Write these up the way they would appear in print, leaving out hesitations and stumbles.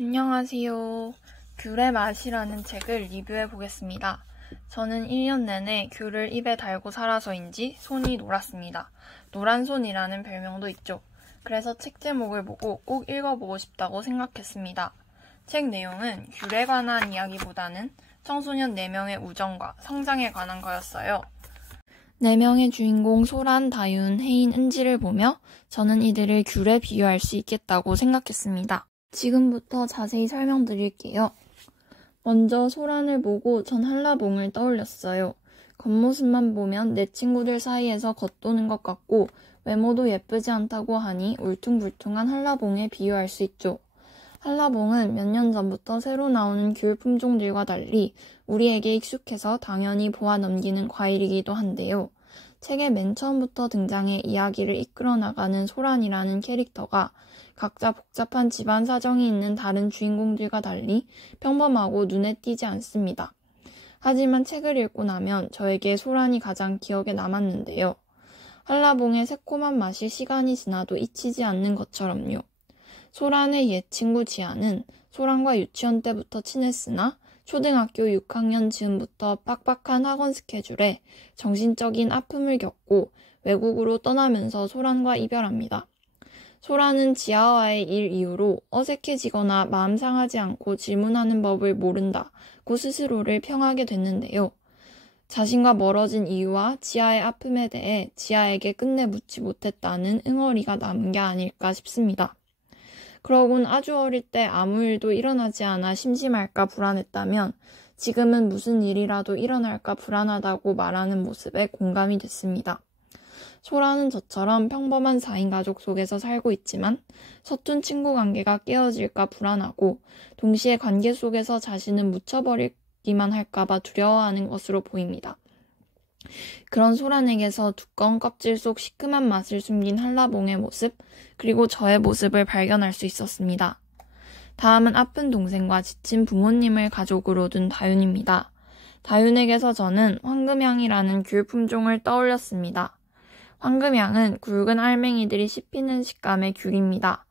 안녕하세요. 귤의 맛이라는 책을 리뷰해 보겠습니다. 저는 1년 내내 귤을 입에 달고 살아서인지 손이 노랗습니다. 노란손이라는 별명도 있죠. 그래서 책 제목을 보고 꼭 읽어보고 싶다고 생각했습니다. 책 내용은 귤에 관한 이야기보다는 청소년 4명의 우정과 성장에 관한 거였어요. 4명의 주인공 소란, 다윤, 혜인, 은지를 보며 저는 이들을 귤에 비유할 수 있겠다고 생각했습니다. 지금부터 자세히 설명드릴게요. 먼저 소란을 보고 전 한라봉을 떠올렸어요. 겉모습만 보면 내 친구들 사이에서 겉도는 것 같고 외모도 예쁘지 않다고 하니 울퉁불퉁한 한라봉에 비유할 수 있죠. 한라봉은 몇 년 전부터 새로 나오는 귤 품종들과 달리 우리에게 익숙해서 당연히 보아 넘기는 과일이기도 한데요. 책의 맨 처음부터 등장해 이야기를 이끌어 나가는 소란이라는 캐릭터가 각자 복잡한 집안 사정이 있는 다른 주인공들과 달리 평범하고 눈에 띄지 않습니다. 하지만 책을 읽고 나면 저에게 소란이 가장 기억에 남았는데요. 한라봉의 새콤한 맛이 시간이 지나도 잊히지 않는 것처럼요. 소란의 옛 친구 지아는 소란과 유치원 때부터 친했으나 초등학교 6학년 즈음부터 빡빡한 학원 스케줄에 정신적인 아픔을 겪고 외국으로 떠나면서 소란과 이별합니다. 소란은 지아와의 일 이후로 어색해지거나 마음 상하지 않고 질문하는 법을 모른다고 스스로를 평하게 됐는데요. 자신과 멀어진 이유와 지아의 아픔에 대해 지아에게 끝내 묻지 못했다는 응어리가 남은 게 아닐까 싶습니다. 그러곤 아주 어릴 때 아무 일도 일어나지 않아 심심할까 불안했다면 지금은 무슨 일이라도 일어날까 불안하다고 말하는 모습에 공감이 됐습니다. 소라는 저처럼 평범한 4인 가족 속에서 살고 있지만 서툰 친구 관계가 깨어질까 불안하고 동시에 관계 속에서 자신을 묻혀버리기만 할까봐 두려워하는 것으로 보입니다. 그런 소란에게서 두꺼운 껍질 속 시큼한 맛을 숨긴 한라봉의 모습, 그리고 저의 모습을 발견할 수 있었습니다. 다음은 아픈 동생과 지친 부모님을 가족으로 둔 다윤입니다. 다윤에게서 저는 황금향이라는 귤 품종을 떠올렸습니다. 황금향은 굵은 알맹이들이 씹히는 식감의 귤입니다.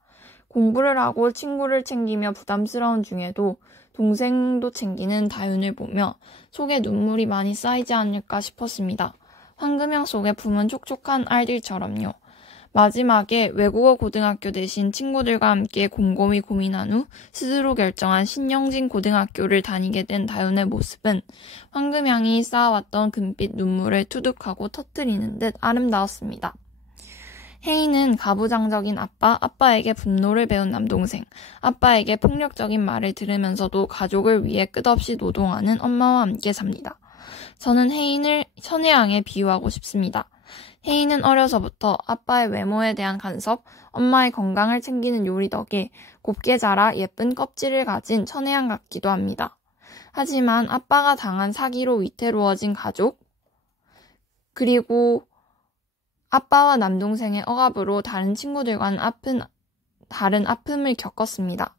공부를 하고 친구를 챙기며 부담스러운 중에도 동생도 챙기는 다윤을 보며 속에 눈물이 많이 쌓이지 않을까 싶었습니다. 황금향 속에 품은 촉촉한 알들처럼요. 마지막에 외국어 고등학교 대신 친구들과 함께 곰곰이 고민한 후 스스로 결정한 신영진 고등학교를 다니게 된 다윤의 모습은 황금향이 쌓아왔던 금빛 눈물을 투둑하고 터뜨리는 듯 아름다웠습니다. 혜인은 가부장적인 아빠에게 분노를 배운 남동생, 아빠에게 폭력적인 말을 들으면서도 가족을 위해 끝없이 노동하는 엄마와 함께 삽니다. 저는 혜인을 선혜양에 비유하고 싶습니다. 혜인은 어려서부터 아빠의 외모에 대한 간섭, 엄마의 건강을 챙기는 요리 덕에 곱게 자라 예쁜 껍질을 가진 천혜양 같기도 합니다. 하지만 아빠가 당한 사기로 위태로워진 가족, 그리고 아빠와 남동생의 억압으로 다른 친구들과는 다른 아픔을 겪었습니다.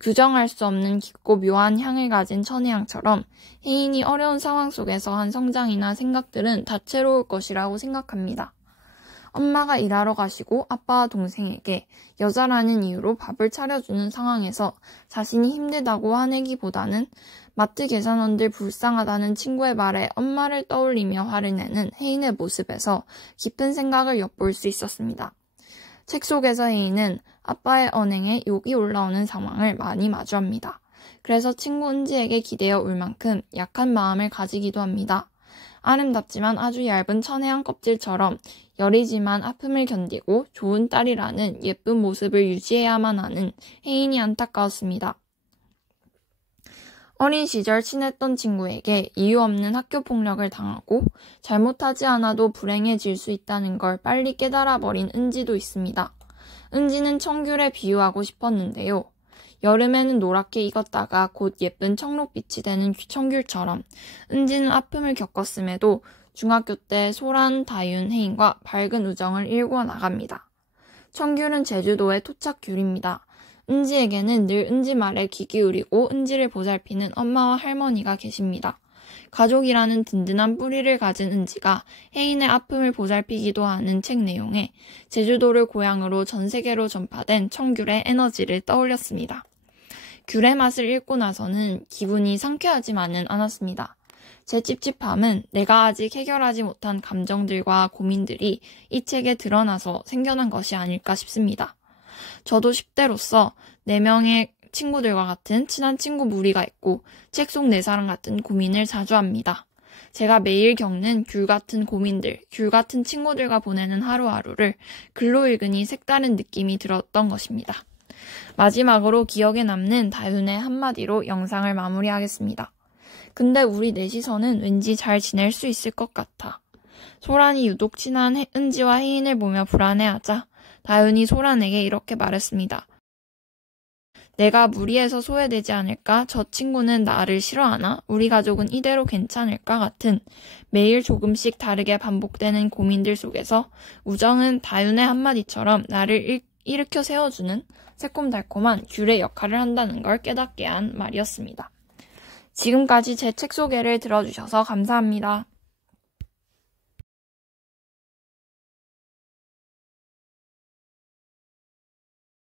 규정할 수 없는 깊고 묘한 향을 가진 천혜향처럼 혜인이 어려운 상황 속에서 한 성장이나 생각들은 다채로울 것이라고 생각합니다. 엄마가 일하러 가시고 아빠와 동생에게 여자라는 이유로 밥을 차려주는 상황에서 자신이 힘들다고 화내기보다는 마트 계산원들 불쌍하다는 친구의 말에 엄마를 떠올리며 화를 내는 혜인의 모습에서 깊은 생각을 엿볼 수 있었습니다. 책 속에서 혜인은 아빠의 언행에 욕이 올라오는 상황을 많이 마주합니다. 그래서 친구 은지에게 기대어 울 만큼 약한 마음을 가지기도 합니다. 아름답지만 아주 얇은 천혜향 껍질처럼 여리지만 아픔을 견디고 좋은 딸이라는 예쁜 모습을 유지해야만 하는 혜인이 안타까웠습니다. 어린 시절 친했던 친구에게 이유 없는 학교 폭력을 당하고 잘못하지 않아도 불행해질 수 있다는 걸 빨리 깨달아버린 은지도 있습니다. 은지는 청귤에 비유하고 싶었는데요. 여름에는 노랗게 익었다가 곧 예쁜 청록빛이 되는 청귤처럼 은지는 아픔을 겪었음에도 중학교 때 소란, 다윤, 혜인과 밝은 우정을 일궈 나갑니다. 청귤은 제주도의 토착귤입니다. 은지에게는 늘 은지 말에 귀 기울이고 은지를 보살피는 엄마와 할머니가 계십니다. 가족이라는 든든한 뿌리를 가진 은지가 혜인의 아픔을 보살피기도 하는 책 내용에 제주도를 고향으로 전 세계로 전파된 청귤의 에너지를 떠올렸습니다. 귤의 맛을 읽고 나서는 기분이 상쾌하지만은 않았습니다. 제 찝찝함은 내가 아직 해결하지 못한 감정들과 고민들이 이 책에 드러나서 생겨난 것이 아닐까 싶습니다. 저도 10대로서 4명의 친구들과 같은 친한 친구 무리가 있고 책 속 내 사람 같은 고민을 자주 합니다. 제가 매일 겪는 귤 같은 고민들, 귤 같은 친구들과 보내는 하루하루를 글로 읽으니 색다른 느낌이 들었던 것입니다. 마지막으로 기억에 남는 다윤의 한마디로 영상을 마무리하겠습니다. 근데 우리 넷이서는 왠지 잘 지낼 수 있을 것 같아. 소란이 유독 친한 은지와 혜인을 보며 불안해하자 다윤이 소란에게 이렇게 말했습니다. 내가 무리해서 소외되지 않을까? 저 친구는 나를 싫어하나? 우리 가족은 이대로 괜찮을까? 같은 매일 조금씩 다르게 반복되는 고민들 속에서 우정은 다윤의 한마디처럼 나를 일으켜 세워주는 새콤달콤한 귤의 역할을 한다는 걸 깨닫게 한 말이었습니다. 지금까지 제 책 소개를 들어주셔서 감사합니다.